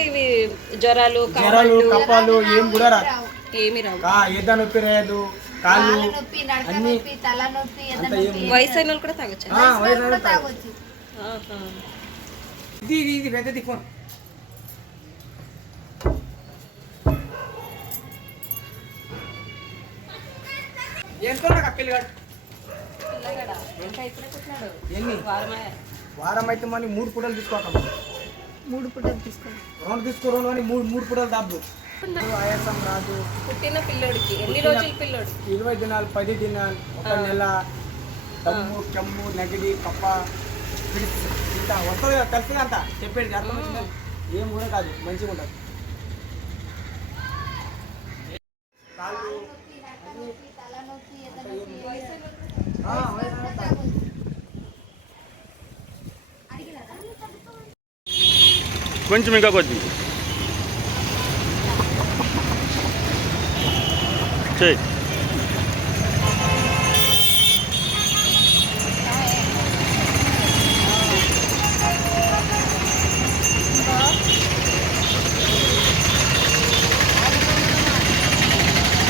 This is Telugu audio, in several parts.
ఇవి జ్వరాలు జ్వరాలు కప్పాలు ఏం కూడా రాదు ఏమి రావు. ఏదో నొప్పి రాదు కాళ్ళు అన్ని వయసు అయిన వాళ్ళు కూడా తాగొచ్చా? ఆ, వయసు. తాగొచ్చు. ఇది ఇది ఇది పెద్దది ఫోన్. ఎంతో నాకు పిల్లగాడు? వారం అయితే మరి మూడు పూటలు తీసుకోవాలి మూడు పుట్టలు తీసుకోండి. రెండు తీసుకో రెండు అని మూడు మూడు పూటలు దాపు. ఆయాసం రాదు. పుట్టిన పిల్లోడికి ఎన్ని రోజుల పిల్లోడు? ఇరవై దినాలు పది దినాలు ఒక నెల. దమ్ము చెమ్ము నెగడి పప్ప ఇంత వస్తుంది కదా కలిసి అంత. చెప్పేది అర్థం? ఏం కూడా కాదు మంచిగా ఉంటుంది కాళ్ళు కొంచెం ఇంకా కొద్ది చెయ్యి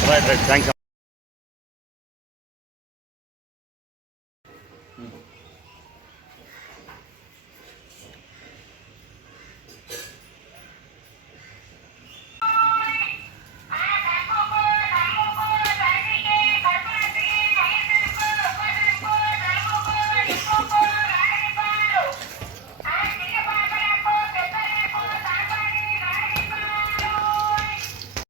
రైట్ రైట్ థ్యాంక్స్